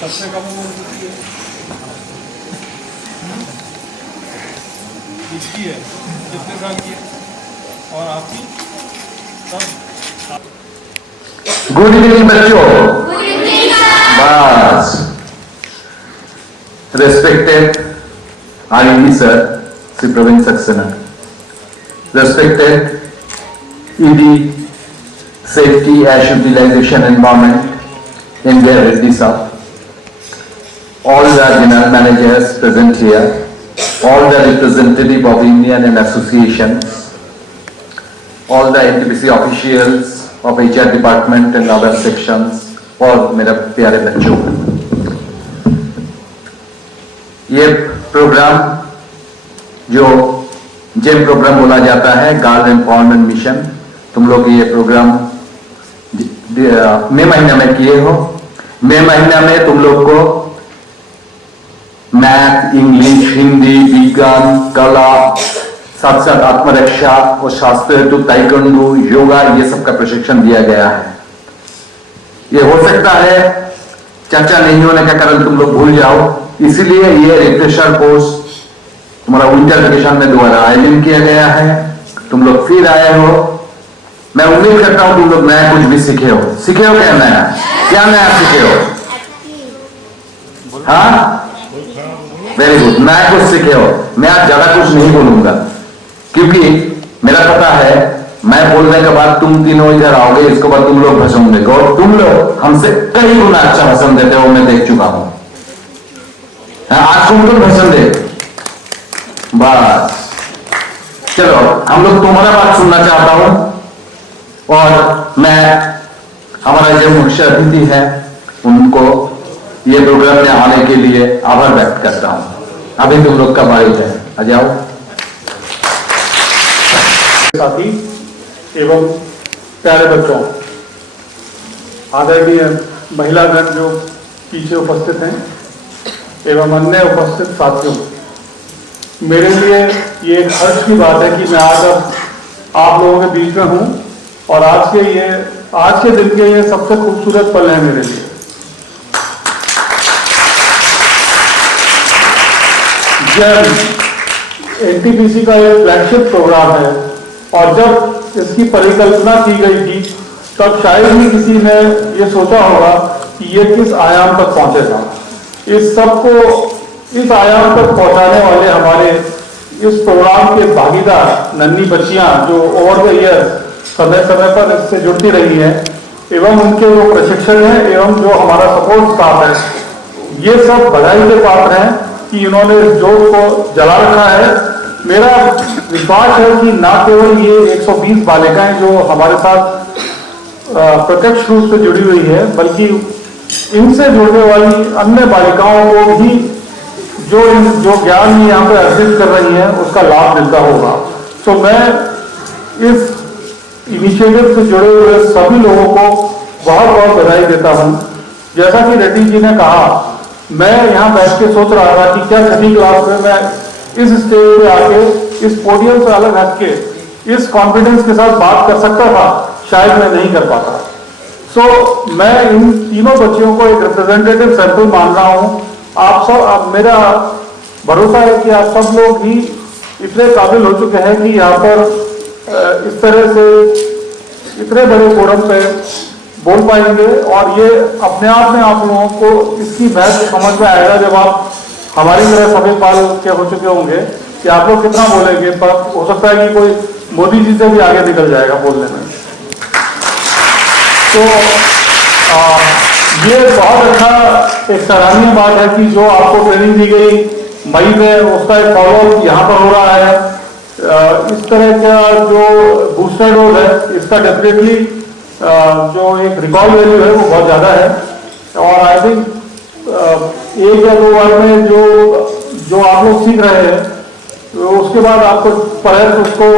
सबसे कम उम्र कितनी है? इसकी है। कितने साल की है? और आपकी? सब गुड इवनिंग बच्चों। बस respected ID sir Shri Praveen Saxena, respected ED safety ash utilization environment India Reddy साहब, all the general managers present here, all the representative of union and associations, all the NTPC officials of HR department and other sections, और मेरा प्यारे बच्चों, ये programme जो GeM programme बोला जाता है, गर्ल एम्पावरमेंट मिशन, तुम लोग ये प्रोग्राम मई महीना में किए हो। मई महीना में तुम लोग को मैथ, इंग्लिश, हिंदी, विज्ञान, कला, साथ साथ आत्मरक्षा और शास्त्र हेतु ताइक्वांडो, योगा, ये सब का प्रशिक्षण दिया गया है। ये हो सकता है चर्चा नहीं होने के कारण तुम लोग भूल जाओ, इसीलिए ये रिफ्रेशर कोर्स तुम्हारा विंटर वेकेशन में दोबारा आयोजन किया गया है। तुम लोग फिर आए हो, मैं उम्मीद करता हूं तुम लोग नया कुछ भी सीखे हो। सीखे हो क्या नया? क्या नया सीखे हो? हाँ, वेरी गुड, नया कुछ सीखे हो। मैं आज ज्यादा कुछ नहीं बोलूंगा क्योंकि मेरा पता है मैं बोलने के बाद तुम तीनों इधर आओगे, इसके बाद तुम लोग भाषण देते और तुम लोग हमसे कई गुना अच्छा भाषण देते हो, मैं देख चुका हूं। आज तुम लोग भाषण दे, बस चलो हम लोग तुम्हारा बात सुनना चाहता हूं और मैं हमारा जो मुख्य अतिथि है उनको ये प्रोग्राम में आने के लिए आभार व्यक्त करता हूं। अभी तुम लोग का बारी है, आ जाओ। साथी एवं प्यारे बच्चों, आदरणीय महिलागण जो पीछे उपस्थित हैं एवं अन्य उपस्थित साथियों, मेरे लिए ये एक हर्ष की बात है कि मैं आज आप लोगों के बीच में हूं और आज के दिन के ये सबसे खूबसूरत पल है मेरे लिए। जब एनटीपीसी का एक फ्लैगशिप प्रोग्राम है और जब इसकी परिकल्पना की गई थी तब शायद ही किसी ने ये सोचा होगा कि ये किस आयाम तक पहुंचेगा। इस सबको इस आयाम तक पहुंचाने वाले हमारे इस प्रोग्राम के भागीदार नन्ही बच्चियां जो ओवर द ईयर समय समय पर इससे जुड़ती रही हैं एवं उनके जो प्रशिक्षक हैं एवं जो हमारा सपोर्ट स्टाफ है, ये सब बधाई के पात्र हैं कि इन्होंने इस जोश को जला रखा है। मेरा विश्वास है कि न केवल ये 120 बालिकाएं जो हमारे साथ प्रत्यक्ष रूप से जुड़ी हुई है, बल्कि इनसे जुड़ने वाली अन्य बालिकाओं को भी जो ज्ञान यहाँ पे अर्जित कर रही हैं उसका लाभ मिलता होगा। तो मैं इस इनिशिएटिव से जुड़े हुए सभी लोगों को बहुत बहुत बधाई देता हूँ। जैसा कि रेड्डी जी ने कहा, मैं यहाँ बैठ के सोच रहा था कि क्या छठी क्लास में मैं इस स्टेज पे आके इस पोडियम से अलग हट के इस कॉन्फिडेंस के साथ बात कर सकता था, शायद मैं नहीं कर पाता। सो मैं इन तीनों बच्चियों को एक रिप्रेजेंटेटिव सैंपल मान रहा हूँ। आप सब, मेरा भरोसा है कि आप सब लोग भी इतने काबिल हो चुके हैं कि यहाँ पर इस तरह से इतने बड़े फोरम पे बोल पाएंगे और ये अपने आप में आप लोगों को इसकी महत्व समझ में आएगा जब आप हमारी तरह सभी पाल के हो चुके होंगे कि आप लोग कितना बोलेंगे। पर हो सकता है कि कोई मोदी जी से भी आगे निकल जाएगा बोलने में। तो ये बहुत अच्छा एक सराहनीय बात है कि जो आपको ट्रेनिंग दी गई मई में, उसका एक फॉलोअप यहाँ पर हो रहा है। इस तरह का जो बूस्टर डोज है इसका डेफिनेटली जो एक रिकॉल वैल्यू है वो बहुत ज़्यादा है और आई थिंक 1 या 2 बार में जो आप लोग सीख रहे हैं तो उसके बाद आपको परहैप्स उसको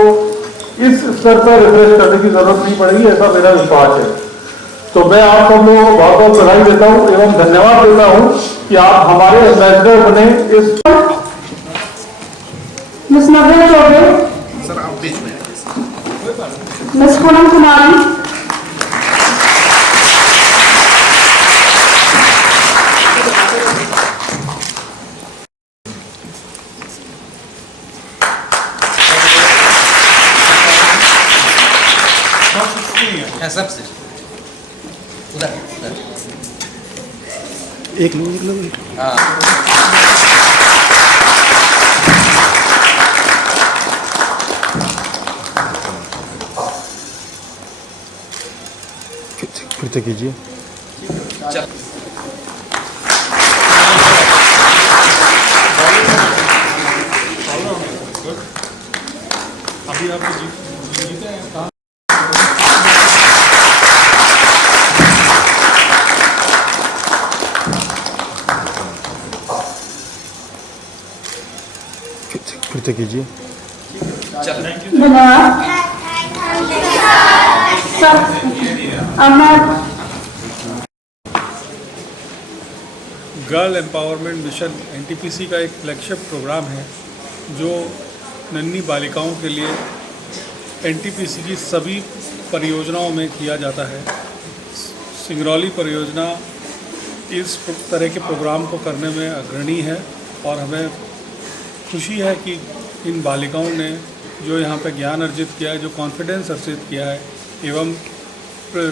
इस स्तर पर रिफ्रेश करने की जरूरत नहीं पड़ेगी, ऐसा मेरा विश्वास है। तो मैं आप सब लोगों को बहुत बहुत बधाई देता हूँ एवं धन्यवाद देता हूँ कि आप हमारे एम्बेसडर बने। इस मिस नव्या चौबे, मिस पूनम कुमारी, एक लोग फिर से कीजिए। अभी आप जीते हैं कहाँ? फिर से कीजिए। धन्यवाद सर। अब गर्ल एम्पावरमेंट मिशन एनटीपीसी का एक फ्लैगशिप प्रोग्राम है जो नन्ही बालिकाओं के लिए एनटीपीसी की सभी परियोजनाओं में किया जाता है। सिंगरौली परियोजना इस तरह के प्रोग्राम को करने में अग्रणी है और हमें खुशी है कि इन बालिकाओं ने जो यहाँ पे ज्ञान अर्जित किया है, जो कॉन्फिडेंस अर्जित किया है एवं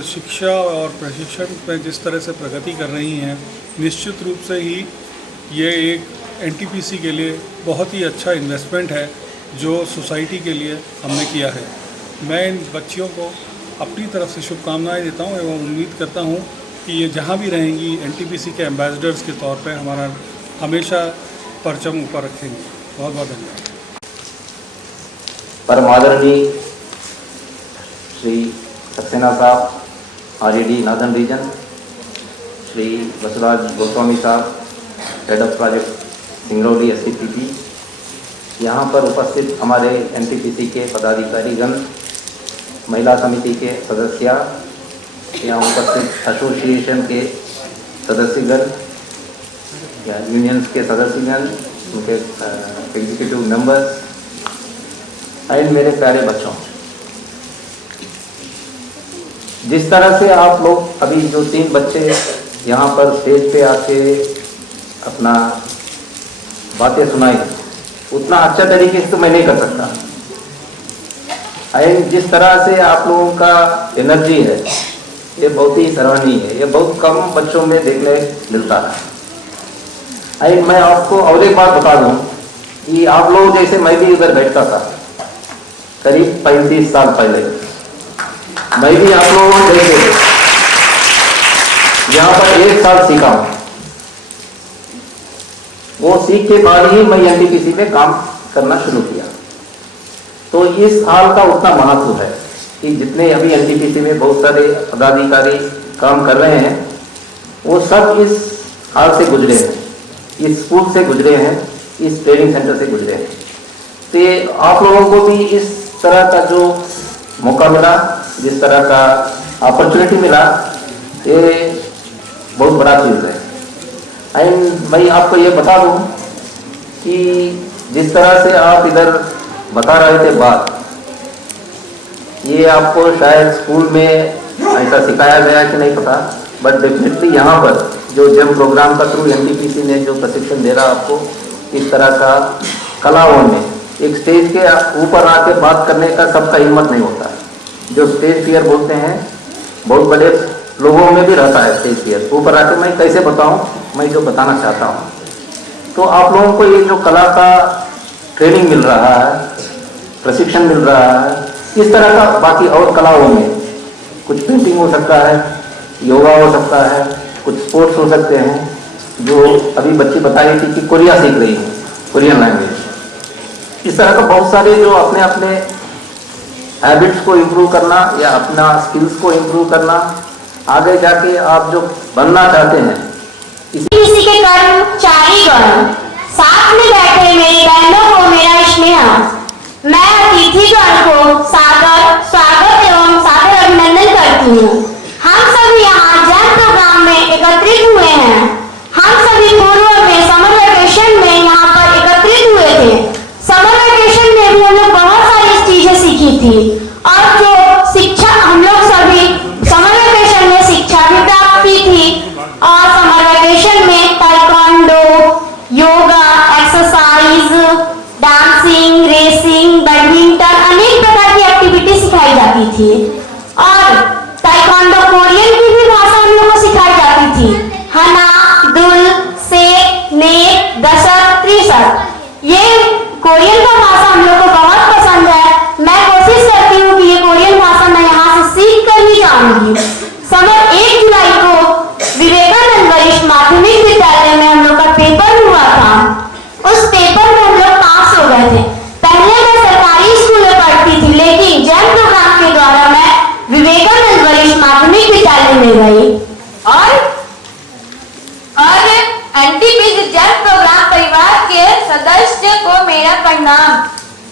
शिक्षा और प्रशिक्षण में जिस तरह से प्रगति कर रही हैं, निश्चित रूप से ही ये एक एनटीपीसी के लिए बहुत ही अच्छा इन्वेस्टमेंट है जो सोसाइटी के लिए हमने किया है। मैं इन बच्चियों को अपनी तरफ से शुभकामनाएं देता हूं एवं उम्मीद करता हूं कि ये जहां भी रहेंगी एनटीपीसी के एम्बेसडर्स के तौर पे हमारा हमेशा परचम ऊपर रखेंगे। बहुत बहुत धन्यवाद। परम आदरणीय श्री सक्सेना साहब, आरईडी नादन रीजन, श्री बसवराज गोस्वामी साहब, हेड ऑफ प्रोजेक्ट सिंगरौली एससीपीपी, यहाँ पर उपस्थित हमारे एनटीपीसी के पदाधिकारीगण, महिला समिति के सदस्य, यहाँ उपस्थित एसोसिएशन के सदस्यगण या यूनियंस के सदस्यगण, उनके एग्जीक्यूटिव मेंबर्स एंड मेरे प्यारे बच्चों, जिस तरह से आप लोग अभी जो 3 बच्चे यहाँ पर स्टेज पे आके अपना बातें सुनाई, उतना अच्छा तरीके से तो मैं नहीं कर सकता। एंड जिस तरह से आप लोगों का एनर्जी है, ये बहुत ही सराहनीय है। ये बहुत कम बच्चों में देखने मिलता है। एंड मैं आपको और एक बात बता दूं कि आप लोग जैसे मैं भी इधर बैठता था करीब 35 साल पहले, मैं भी आप लोगों को देखे यहाँ पर 1 साल सीखा हूँ। वो सीख के बाद ही मैं एनटीपीसी में काम करना शुरू किया। तो इस हाल का उतना महत्व है कि जितने अभी एनटीपीसी में बहुत सारे पदाधिकारी काम कर रहे हैं, वो सब इस हाल से गुजरे हैं, इस स्कूल से गुजरे हैं, इस ट्रेनिंग सेंटर से गुजरे हैं। तो आप लोगों को भी इस तरह का जो मौका मिला, जिस तरह का अपॉर्चुनिटी मिला, ये बहुत बड़ा चीज़ है। एंड मैं आपको ये बता दूं कि जिस तरह से आप इधर बता रहे थे बात, ये आपको शायद स्कूल में ऐसा सिखाया गया कि नहीं पता, बट डेफिनेटली यहाँ पर जो जेम प्रोग्राम का थ्रू एनटीपीसी ने जो प्रशिक्षण दे रहा आपको, इस तरह का कलाओं में एक स्टेज के ऊपर आके बात करने का सबका हिम्मत नहीं होता। जो स्टेज फियर बोलते हैं, बहुत बड़े लोगों में भी रहता है स्टेज फियर। ऊपर आके मैं कैसे बताऊं, मैं जो बताना चाहता हूं। तो आप लोगों को ये जो कला का ट्रेनिंग मिल रहा है, प्रशिक्षण मिल रहा है, इस तरह का बाकी और कलाओं में कुछ पेंटिंग हो सकता है, योगा हो सकता है, कुछ स्पोर्ट्स हो सकते हैं। जो अभी बच्ची बता रही थी कि कोरिया सीख रही है, कोरियन लैंग्वेज, इस तरह का बहुत सारे जो अपने अपने हैबिट्स को इम्प्रूव करना या अपना स्किल्स को इम्प्रूव करना, आगे जाके आप जो बनना चाहते हैं, किसी के कर्मचारीगण, साथ में बैठे मेरी बहनों को मेरा स्नेह, मैं अतिथिगण को सादर स्वागत एवं सादर अभिनंदन करती हूँ। हम सभी यहाँ जैम प्रोग्राम में एकत्रित हुए हैं। हम सभी पूर्व में समर वेकेशन में यहाँ पर एकत्रित हुए थे। समर वेकेशन में भी हम लोग बहुत सारी चीजें सीखी थी और जो शिक्षा हम लोग सभी समर वेकेशन में शिक्षा भी प्राप्त की थी। और समर वेकेशन में taekwondo, yoga, exercise, dancing, racing, badminton, अनेक प्रकार की एक्टिविटी सिखाई जाती थी। और ताइक्वांडो कोरियन की भी भाषा और एनटीपीसी जन प्रोग्राम परिवार के सदस्य को मेरा प्रणाम।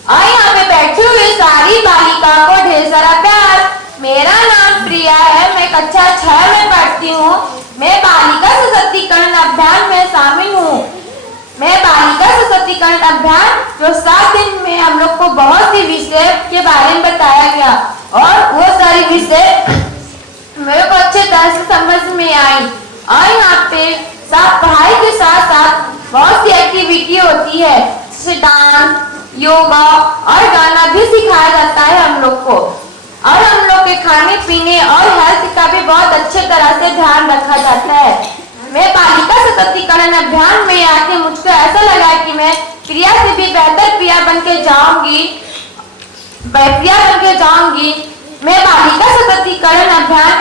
और यहाँ पे बैठी हुई सारी बालिका को ढेर सारा प्यार। मेरा नाम प्रिया है, मैं कक्षा 6 में पढ़ती हूँ। मैं बालिका सशक्तिकरण अभियान में शामिल हूँ। मैं बालिका सशक्तिकरण अभियान जो 7 दिन में हम लोग को बहुत सी विषय के बारे में बताया गया और वो सारी विषय मेरे को अच्छे तरह से समझ में आई। और यहाँ पे साथ पढ़ाई के साथ साथ बहुत सी एक्टिविटी होती है, जैसे डांस, योगा और गाना भी सिखाया जाता है हम लोग को। और हम लोग के खाने पीने और हेल्थ का भी बहुत अच्छे तरह से ध्यान रखा जाता है। मैं बालिका सशक्तिकरण अभियान में आके मुझको ऐसा लगा कि मैं प्रिया से भी बेहतर प्रिया बन के जाऊंगी। मैं बालिका सशक्तिकरण अभियान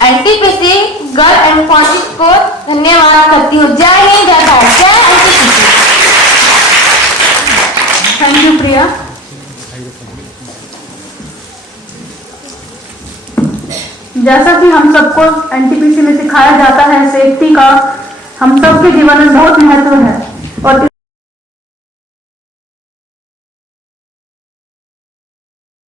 एनटीपीसी गर्ल एंड बॉयज को धन्यवाद करती हूँ। जय हिंद, जय भारत, जय एनटीपीसी। थैंक यू प्रिया। जैसा कि हम सबको एनटीपीसी में सिखाया जाता है, सेफ्टी का हम सबके जीवन में बहुत महत्व है और